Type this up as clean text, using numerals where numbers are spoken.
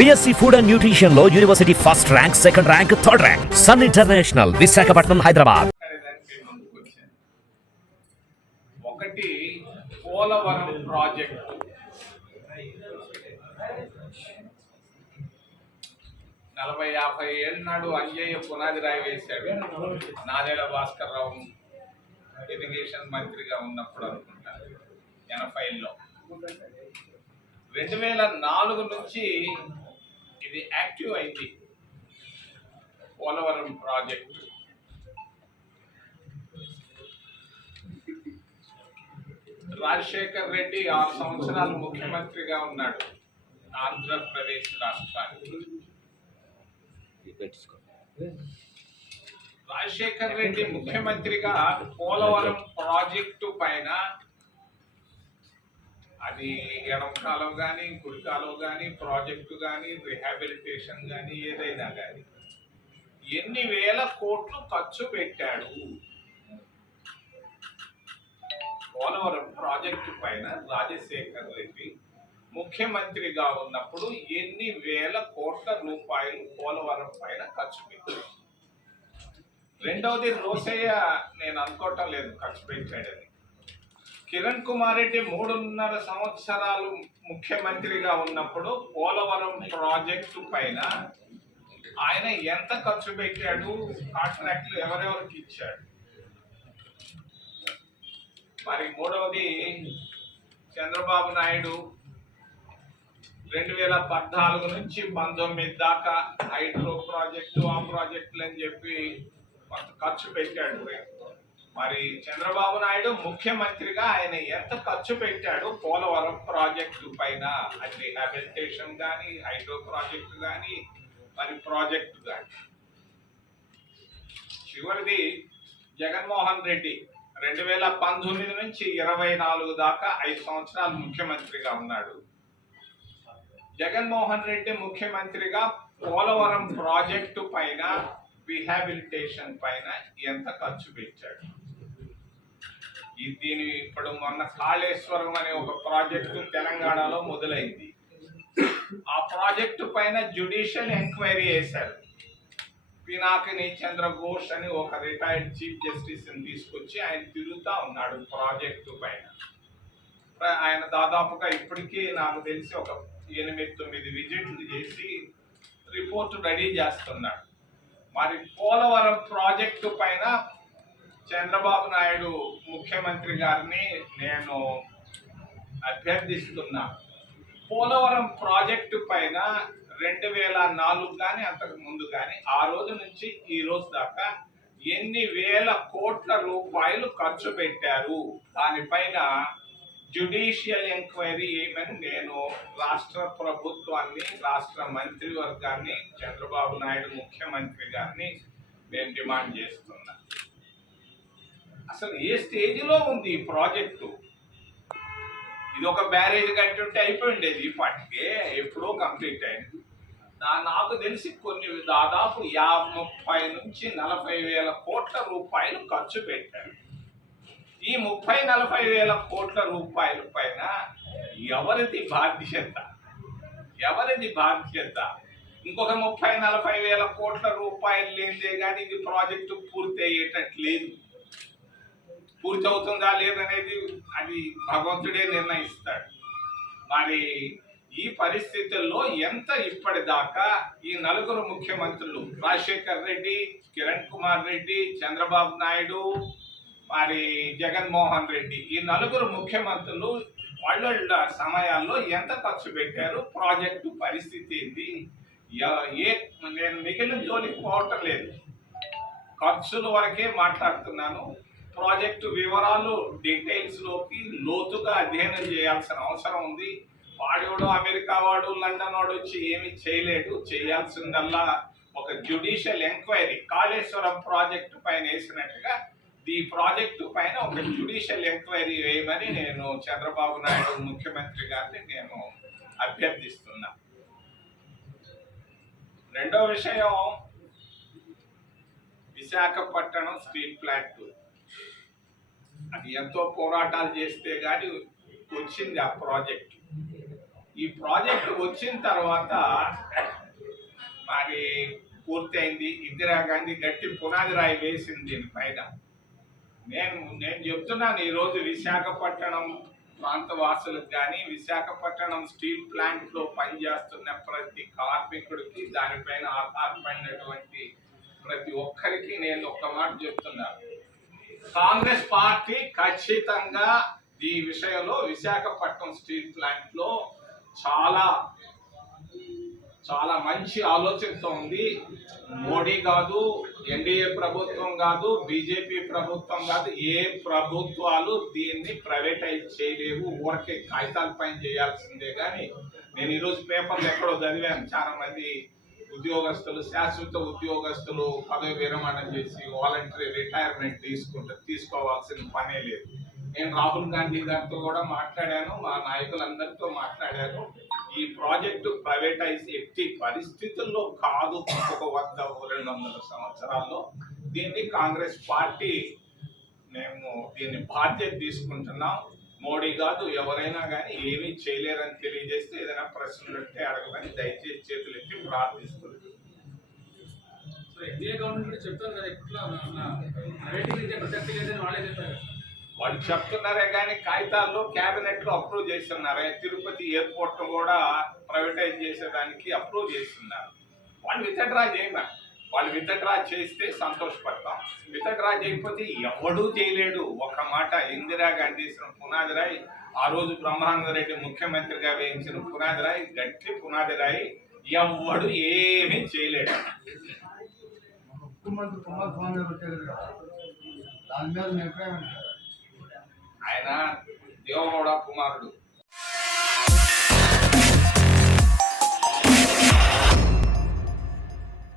BSc Food and Nutrition లో university first rank, second rank, third rank. Sun international, Visakhapatnam, Hyderabad. ఒకటి Polavaram project 40-50 ఏళ్ళ నాడు అంజయ్య పునాది రాయి వేశాడు. నాదెళ్ల భాస్కర్ రావు ఇరిగేషన్ మంత్రిగా ఉన్నప్పుడు అనుకుంటా 80లో. 2004 నుంచి ఇది యాక్టివ్ అయింది పోలవరం ప్రాజెక్టు. రాజశేఖర్ రెడ్డి 6 సంవత్సరాలు ముఖ్యమంత్రిగా ఉన్నాడు ఆంధ్రప్రదేశ్ రాష్ట్రానికి. రాజశేఖర్ రెడ్డి ముఖ్యమంత్రిగా పోలవరం ప్రాజెక్టు పైన, అది ఎడమ కాలువ కానీ, కుడి కాలువ కానీ, ప్రాజెక్టు కానీ, రిహాబిలిటేషన్ కానీ, ఏదైనా కానీ ఎన్ని వేల కోట్లు ఖర్చు పెట్టాడు పోలవరం ప్రాజెక్టు పైన రాజశేఖర్ రెడ్డి ముఖ్యమంత్రిగా ఉన్నప్పుడు ఎన్ని వేల కోట్ల రూపాయలు పోలవరం పైన ఖర్చు పెట్టాడు? రెండవది రోసయ్య నేను అనుకోవటం లేదు ఖర్చు పెట్టాడని. కిరణ్ కుమార్ రెడ్డి 3.5 సంవత్సరాలు ముఖ్యమంత్రిగా ఉన్నప్పుడు పోలవరం ప్రాజెక్టు పైన ఆయన ఎంత ఖర్చు పెట్టాడు, కాంట్రాక్టులు ఎవరెవరికి ఇచ్చాడు? మరి మూడవది చంద్రబాబు నాయుడు 2014 నుంచి 19 దాకా హైడ్రో ప్రాజెక్టు, ఆ ప్రాజెక్టులు అని చెప్పి కొంత ఖర్చు పెట్టాడు. మరి చంద్రబాబు నాయుడు ముఖ్యమంత్రిగా ఆయన ఎంత ఖర్చు పెట్టాడు పోలవరం ప్రాజెక్టు పైన? అది రిహాబిలిటేషన్ కానీ, హైడ్రో ప్రాజెక్టు కానీ, మరి ప్రాజెక్టు కానీ. చివరిది జగన్మోహన్ రెడ్డి 2019 నుంచి 24 దాకా 5 సంవత్సరాలు ముఖ్యమంత్రిగా ఉన్నాడు. జగన్మోహన్ రెడ్డి ముఖ్యమంత్రిగా పోలవరం ప్రాజెక్టు పైన, రిహాబిలిటేషన్ పైన ఎంత ఖర్చు పెట్టాడు? దీని ఇప్పుడు మొన్న కాళేశ్వరం అనే ఒక ప్రాజెక్టు తెలంగాణలో మొదలైంది. ఆ ప్రాజెక్టు పైన జ్యుడిషియల్ ఎంక్వైరీ చేశారు. పినాకిని చంద్రఘోష్ అని ఒక రిటైర్డ్ చీఫ్ జస్టిస్ ని తీసుకొచ్చి ఆయన తిరుగుతా ఉన్నాడు ప్రాజెక్టు పైన. ఆయన దాదాపుగా ఇప్పటికీ నాకు తెలిసి ఒక 8-9 విజిట్లు చేసి రిపోర్ట్ రెడీ చేస్తున్నాడు. మరి పోలవరం ప్రాజెక్టు పైన చంద్రబాబు నాయుడు ముఖ్యమంత్రి గారిని నేను అభ్యర్థిస్తున్నా, పోలవరం ప్రాజెక్టు పైన 2004 కానీ అంతకు ముందు కానీ ఆ రోజు నుంచి ఈ రోజు దాకా ఎన్ని వేల కోట్ల రూపాయలు ఖర్చు పెట్టారు? దానిపైన జ్యుడిషియల్ ఎంక్వైరీ ఏమని నేను రాష్ట్ర ప్రభుత్వాన్ని, రాష్ట్ర మంత్రివర్గాన్ని, చంద్రబాబు నాయుడు ముఖ్యమంత్రి గారిని నేను డిమాండ్ చేస్తున్నా. అసలు ఏ స్టేజ్లో ఉంది ఈ ప్రాజెక్టు? ఇది ఒక బ్యారేజ్ కట్టి ఉంటే అయిపోయి ఉండేది, ఈ పాటికే ఎప్పుడో కంప్లీట్ అయింది. నాకు తెలిసి దాదాపు 30 నుంచి 40 వేల కోట్ల రూపాయలు ఖర్చు పెట్టారు. ఈ 30-40 వేల కోట్ల రూపాయల పైన ఎవరిది బాధ్యత? ఇంకొక 30-40 వేల కోట్ల రూపాయలు లేదే కానీ ఇది ప్రాజెక్టు పూర్తి అయ్యేటట్లేదు. పూర్తి అవుతుందా లేదనేది అది భగవంతుడే నిర్ణయిస్తాడు. మరి ఈ పరిస్థితుల్లో ఎంత ఇప్పటిదాకా ఈ 4 ముఖ్యమంత్రులు, రాజశేఖర్ రెడ్డి, కిరణ్ కుమార్ రెడ్డి, చంద్రబాబు నాయుడు, మరి జగన్మోహన్ రెడ్డి, ఈ 4 ముఖ్యమంత్రులు వాళ్ళ సమయాల్లో ఎంత ఖర్చు పెట్టారు? ప్రాజెక్టు పరిస్థితి ఏంటి? నేను మిగిలిన జోలికి పోవటం లేదు, ఖర్చుల వరకే మాట్లాడుతున్నాను. ప్రాజెక్టు వివరాలు డీటెయిల్స్ లోకి లోతుగా అధ్యయనం చేయాల్సిన అవసరం ఉంది. వాడేవాడు అమెరికా వాడు, లండన్ వాడు వచ్చి ఏమి చేయలేడు. చేయాల్సిందల్లా ఒక జ్యుడిషియల్ ఎంక్వైరీ, కాళేశ్వరం ప్రాజెక్టు పైన వేసినట్టుగా ఈ ప్రాజెక్టు పైన ఒక జ్యుడిషియల్ ఎంక్వైరీ వేయమని నేను చంద్రబాబు నాయుడు ముఖ్యమంత్రి గారిని నేను అభ్యర్థిస్తున్నా. రెండో విషయం, విశాఖపట్నం స్టీల్ ప్లాంట్. అది ఎంతో పోరాటాలు చేస్తే గానీ వచ్చింది ఆ ప్రాజెక్ట్. ఈ ప్రాజెక్ట్ వచ్చిన తర్వాత పూర్తయింది. ఇందిరాగాంధీ గట్టి పునాది రాయి వేసింది దీనిపైన. నేను చెప్తున్నాను, ఈరోజు విశాఖపట్నం ప్రాంత వాసులకు కానీ, విశాఖపట్నం స్టీల్ ప్లాంట్ లో పనిచేస్తున్న ప్రతి కార్మికుడికి, దానిపైన ఆధారపడినటువంటి ప్రతి ఒక్కరికి నేను ఒక్క మాట చెప్తున్నాను, కాంగ్రెస్ పార్టీ ఖచ్చితంగా ఈ విషయంలో విశాఖపట్నం స్టీల్ ప్లాంట్ లో చాలా చాలా మంచి ఆలోచనతో ఉంది. మోడీ కాదు, ఎన్డీఏ ప్రభుత్వం కాదు, బీజేపీ ప్రభుత్వం కాదు, ఏ ప్రభుత్వాలు దీన్ని ప్రైవేటైజ్ చేయలేవు. ఊరికే కాగితాల పైన చేయాల్సిందే. కానీ నేను ఈరోజు పేపర్లు ఎక్కడో చదివాను, చాలా మంది ఉద్యోగస్తులు, శాశ్వత ఉద్యోగస్తులు పదవి విరమణ చేసి వాలంటరీ రిటైర్మెంట్ తీసుకోవాల్సిన పనే లేదు. నేను రాహుల్ గాంధీ గారితో కూడా మాట్లాడాను, మా నాయకులందరితో మాట్లాడాను. ఈ ప్రాజెక్టు ప్రైవేటైజ్ ఎట్టి పరిస్థితుల్లో కాదు. ఒక 100-200 సంవత్సరాల్లో దీన్ని కాంగ్రెస్ పార్టీ మేము దీన్ని బాధ్యత తీసుకుంటున్నాం. మోడీ కాదు, ఎవరైనా కానీ ఏమీ చేయలేరని తెలియజేస్తే, ఏదైనా ప్రశ్నలు ఉంటే అడగమని దయచేసి చేతులు ఎత్తి ప్రార్థిస్తుంది. వాళ్ళు చెప్తున్నారే కానీ కాగితాల్లో క్యాబినెట్ లో అప్రూవ్ చేస్తున్నారే. తిరుపతి ఎయిర్పోర్ట్ కూడా ప్రైవేటైజ్ చేసేదానికి అప్రూవ్ చేస్తున్నారు. వాళ్ళు విత్డ్రా చేయమని, వాళ్ళు విత్డ్రా చేస్తే సంతోషపడతాం. విత్డ్రా చేయకపోతే ఎవడూ చేయలేడు. ఒక మాట, ఇందిరాగాంధీ వేసిన పునాది రాయి, ఆ రోజు బ్రహ్మానందరెడ్డి ముఖ్యమంత్రిగా వేయించిన పునాది రాయి, గట్టి పునాది రాయి, ఎవడు ఏమీ చేయలేడు. ఆయన దేవగౌడ కుమారుడు.